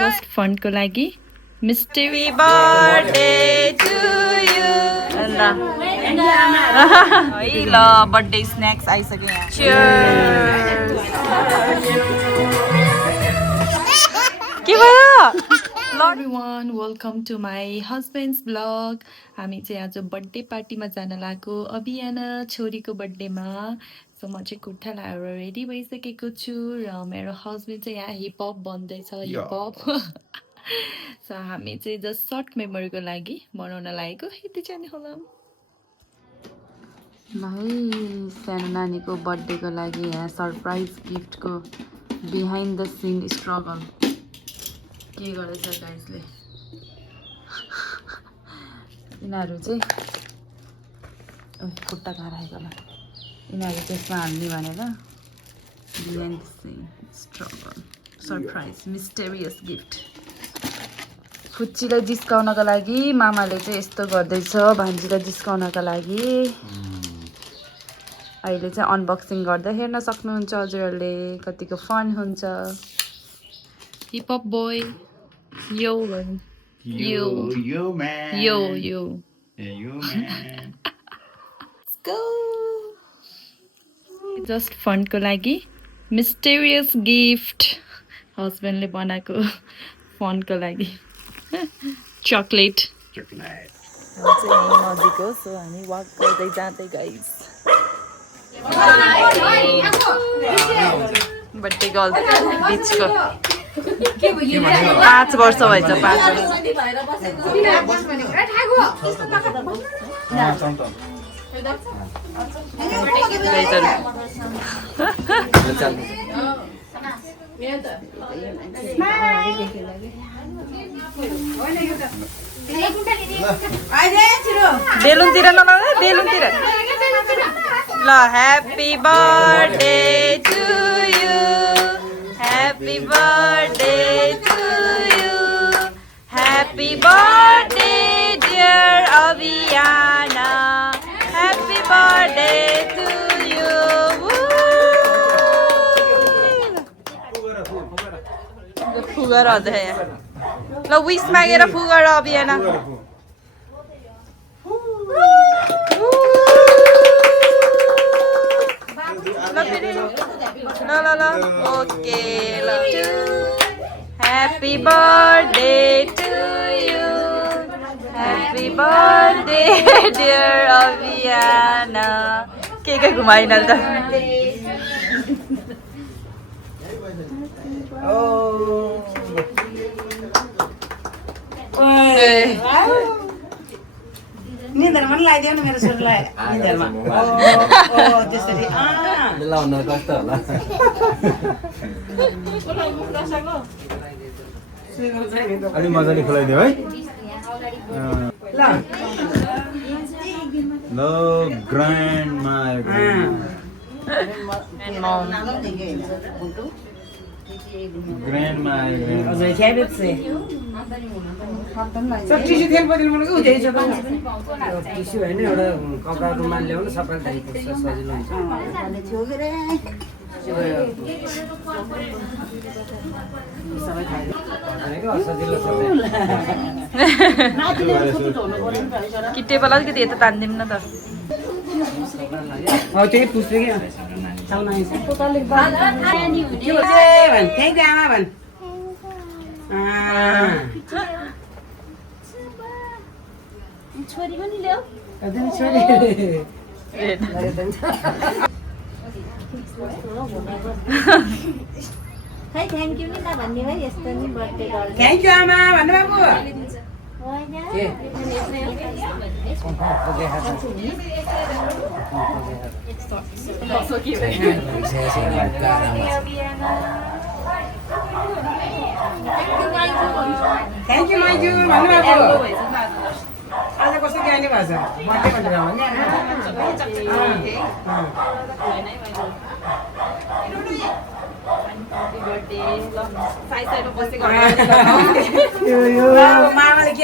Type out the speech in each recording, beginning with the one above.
just फनको लागि मिस्टेरी birthday to you ल birthday snacks आइसक्यो के भयो everyone welcome to my husband's vlog हामी चाहिँ आज बर्थडे पार्टीमा जान लागेको अभियाना छोरीको बर्थडेमा सो म चाहिँ कुर्ता लाएर रेडी भइसकेको छु र मेरो हस्बैन्ड चाहिँ यहाँ हिप हप भन्दैछ हिप हप सो हामी चाहिँ जस्ट सर्ट मेमोरीको लागि बनाउन लागेको यति चाहिँ होला भाइ सानो नानीको बर्थडेको लागि यहाँ सरप्राइज गिफ्टको बिहाइन्ड द सिन स्ट्रगल के गरेछ गाइजले यिनीहरू चाहिँ खुट्टा खाराएको होला यिनीहरू त्यसमा हाल्ने भनेर behind the scene struggle surprise mysterious gift फुच्चीलाई जिस्काउनको लागि मामाले चाहिँ यस्तो गर्दैछ भान्जीलाई जिस्काउनको लागि अहिले चाहिँ अनबक्सिङ गर्दा हेर्न सक्नुहुन्छ हजुरहरूले कतिको फन हुन्छ हिप हप बोय यो man yo man let's go just फनको लागि मिस्टेरियस गिफ्ट हस्बेन्डले बनाएको फनको लागि चकलेट नजिक हो सो हामी वाक गर्दै जाँदै गाइस बर्थडे गर्ल बिचको 5 वर्ष भएछ 5 बेलुनतिर नलाउनु बेलुनतिर ल happy birthday to you happy birthday to you happy birthday dear Abhiyana happy birthday to you फुगर अझै ल विस मागेर फुगर अभियाना la okay happy birthday to you happy birthday dear Aviana के घुमाइन त निन्द्र मन लगाइदेऊ न मेरो छोरीलाई निन्द्रमा ओ त्यसरी लाउन कस्तो होला अलि मजाले खुलाइदेऊ है ल ग्रान्ड मा ग्रान्डमा अझै ख्याबेट से सब टिस्यु तेल बदल मलाई उधै छ टिस्यु हैन एउटा कपडा रुमाल ल्याउनु सबै दाइको सजिलो हुन्छ अनि थियो के रे सबै खाइ भनेको सजिलो छ कि टेबल अलिकति यता तान्दिम न त हो त्यही पुछ्दै के साउना आइछ टोटली बानी हुने भन थ्यांक यू आमा भन छोरी पनि ल्याऊ अझै छोरी खै थ्यांक यू नि भन्ने भाइ यस्तो नि बर्थडे गर्छ थ्यांक यू आमा भन्नु बाबु थ्यांक यू माइजू भन्नु बाबु आज कस्तो ज्ञानी भएछ बर्थडे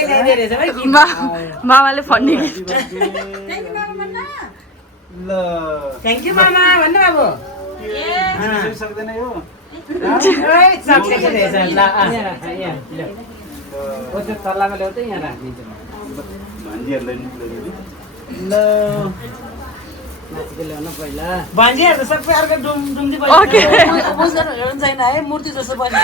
भनेर मामाले फन्डी थ्यांक यू मामा भन्नु बाबु सक्दैन यो तल्लामा ल्याउँदै यहाँ राखिदिन्छ भान्जीहरूलाई ल नाचिके ल्याउनु पहिला भान्जीहरू त सबै अर्को डुम्दी ओके हेर्नु छैन है मूर्ति जस्तो बन्छ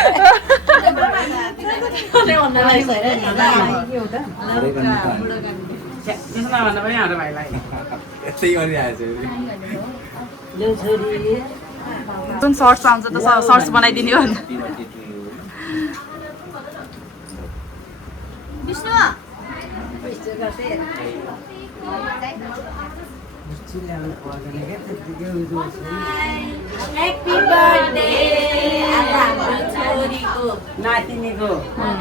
त्यसो नभन्दा पनि हाम्रो भाइलाई यस्तै गरिरहेको ल्याउ छोरी जुन सर्ट्स आउँछ त सर्ट्स बनाइदिने हो ल्याउनु पर्दैन क्या त्यतिकै Happy birthday हाम्रो छोरीको नातिनीको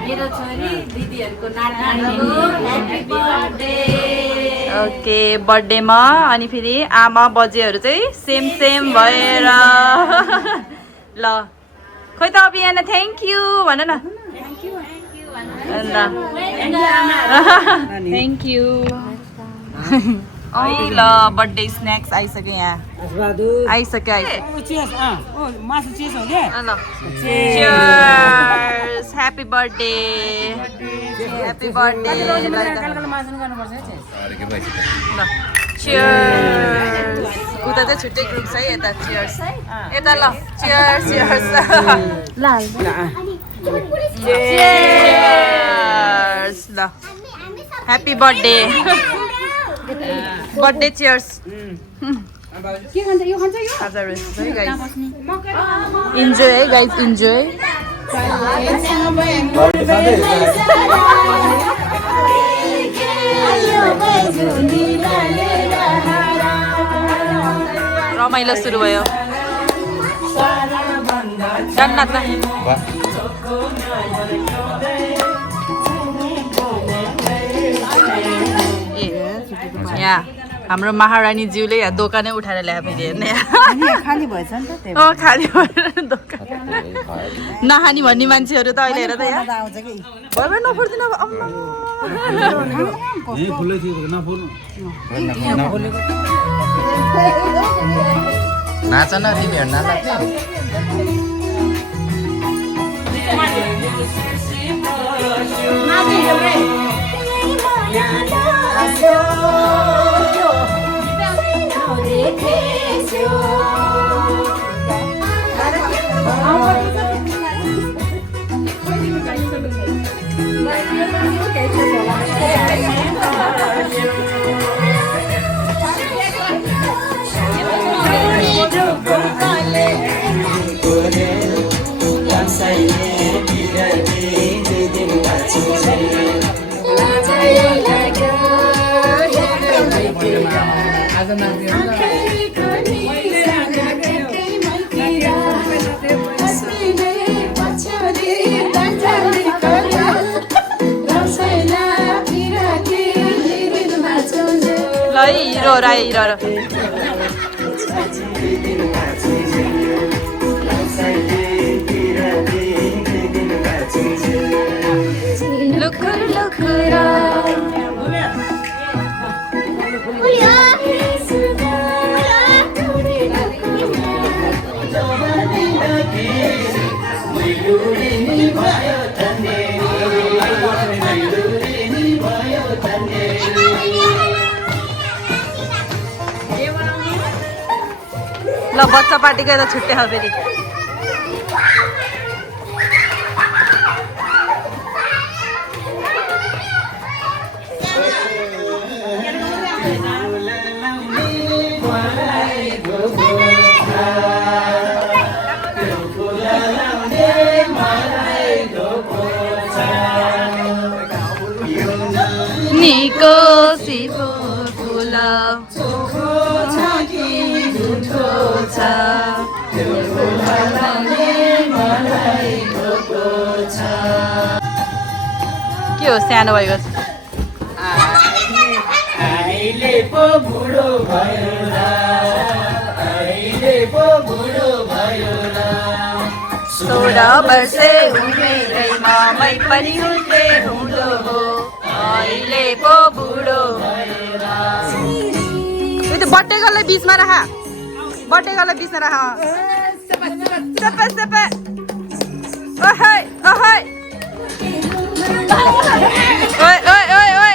मेरो छोरी दिदीहरूको नातिनीको ह्यापी बर्थडे ओके बर्थडेमा अनि फेरि आमा बजेहरू चाहिँ सेम सेम भएर ल खोइ त अभियान थ्याङ्क यू भन न थ्याङ्क यू ल बर्थडे स्न्याक्स आइसक्यो यहाँ आइसक्यो मासु चिज हो क्या ल cheers happy birthday happy birthday मासु गर्नुपर्छ ल चियर्स उता चाहिँ छुट्टै ग्रुप छ है यता चियर्स यता ल चियर्स चियर्स चियर्स ल happy birthday birthday cheers enjoy है गाइज इन्जोय रमाइलो सुरु भयो जन्नत यहाँ हाम्रो महारानी ज्यूले यहाँ दोकानै उठाएर ल्याए फेरि हेर्ने खाली भएछ नि त खाली भएर दोकान नखाने भन्ने मान्छेहरू त अहिले हेर त यहाँ आउँछ कि भयो नफुर्दिनु अब फुलै थियो नाच न तिमीहरू नाच्ला ल है हिरो राई हिरो लुकुर लुकुर ल बच्चा पार्टीको यता छुट्टै हो फेरि निको सिपो फुल के हो सानो भएको अहिले पो बुढो भयो अहिले पो बुढो भयो 16 वर्षे उमेरैमा मै पनि हुँदै हुँदो हो अहिले पो बुढो भयो यो त बर्थडे गर्लै बिचमा राख बर्थडे गर्ल बिचरा सबै सबै ओहे ओहे ओए ओए ओए ओए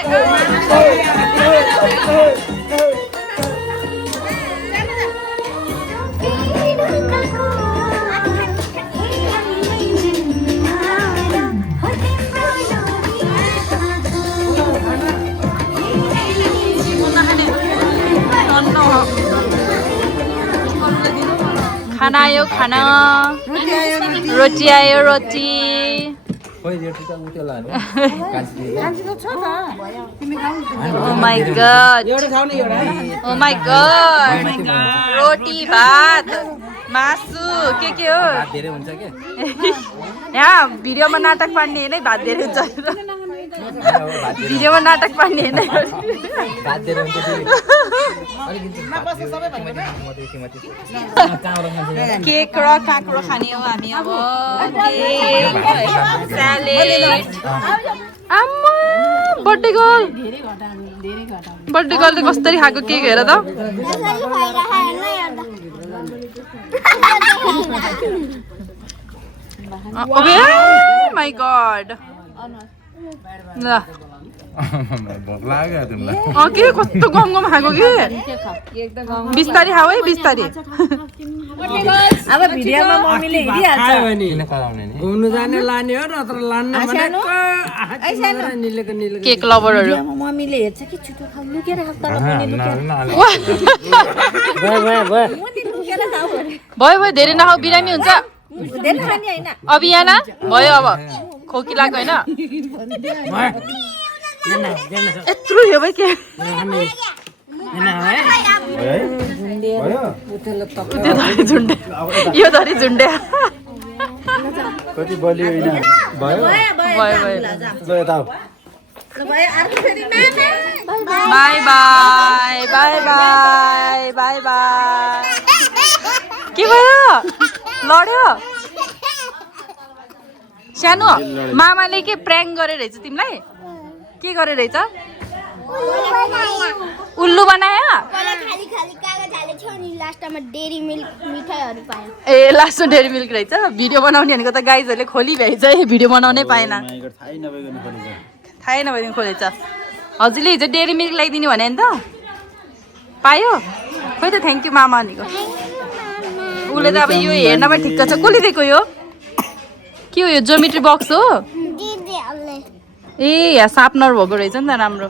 खाना आयो खाना रोटी आयो रोटी Oh my god Oh my god रोटी भात मासु के हो यहाँ भिडियोमा नाटक पार्ने होइन भात धेरै हुन्छ भिडियोमा नाटक पार्ने होइन केक र काँक्रो खाने हो हामी अब स्यालेड आम्मा बर्थडे गर्ल कसरी खाएको केक हेर त ओके माई गॉड ल भोक लाग्यो तिमीलाई के कस्तो गम गम खाएको कि बिस्तारी खाऊ है बिस्तारी अब भिडियोमा मम्मीले हिँडिहाल्छ किन कराउने नि घुम्नु जाने लाने हो नत्र लान्न निलेको निलेको केक लभरहरू मम्मीले हेर्छ कि छिटो खाऊ लुकेर खाऊ तर भयो भयो धेरै नखाऊ बिरामी हुन्छ धेरै खाने होइन अभियाना भयो अब खोकी लाग्यो होइन यत्रो यो भाइ के यो धरी झुन्डे कति बलियो होइन भयो भयो भयो ल यता आऊ by by by by by by के भयो लड्यो सानो मामाले के प्र्याङ्क गरे रहेछ तिमीलाई के गरे रहेछ उल्लु बनायो ए लास्टमा डेरी मिल्क रहेछ भिडियो बनाउने भनेको त गाइजहरूले खोली भ्याइछ भिडियो बनाउनै पाएन थाहै नभइदिनु खोलेछ हजुरले हिजो डेरी मिल्क ल्याइदिनु भने नि त पायो खोइ त थ्याङ्क यू मामा भनेको उसले त अब यो हेर्नमा ठिक्क छ कसले दिएको यो के हो यो जोमेट्री बक्स हो ए यहाँ सार्पनर भएको रहेछ नि त राम्रो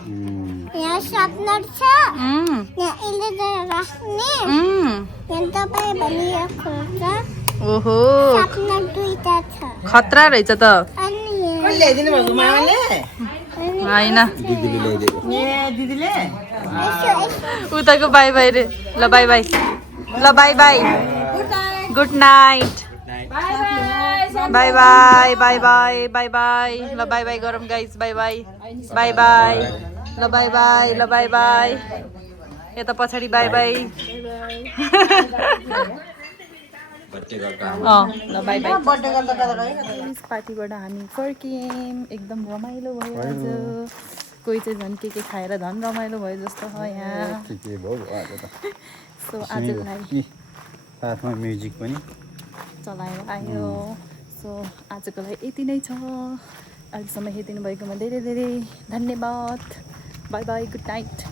यहाँ सार्पनर छ यहाँ इलेक्ट्रिक राख्ने यहाँ तपाईँ भने यो खोल्छ ओहो सार्पनर दुईटा छ खतरा रहेछ त अनि ल्याइदिनु भएको मामाले होइन दिदीले ल्याइदिएको दिदीले उताको बाई बाई रे ल बाई बाई ल by by good night by by by by by by ल बाई बाई गरौँ guys by by by by ल बाई बाई ल बाई बाई यता पछाडि बाई बाई ल बाई बाई पार्टीबाट हामी फर्क्यौँ एकदम रमाइलो भयो आज कोही चाहिँ झन् के खाएर झन् रमाइलो भयो जस्तो छ यहाँ सो आजलाई साथमा म्युजिक पनि चलाएर आयो सो आजको लागि यति नै छ अहिलेसम्म हेरिदिनु भएकोमा धेरै धेरै धन्यवाद बाई बाई गुड नाइट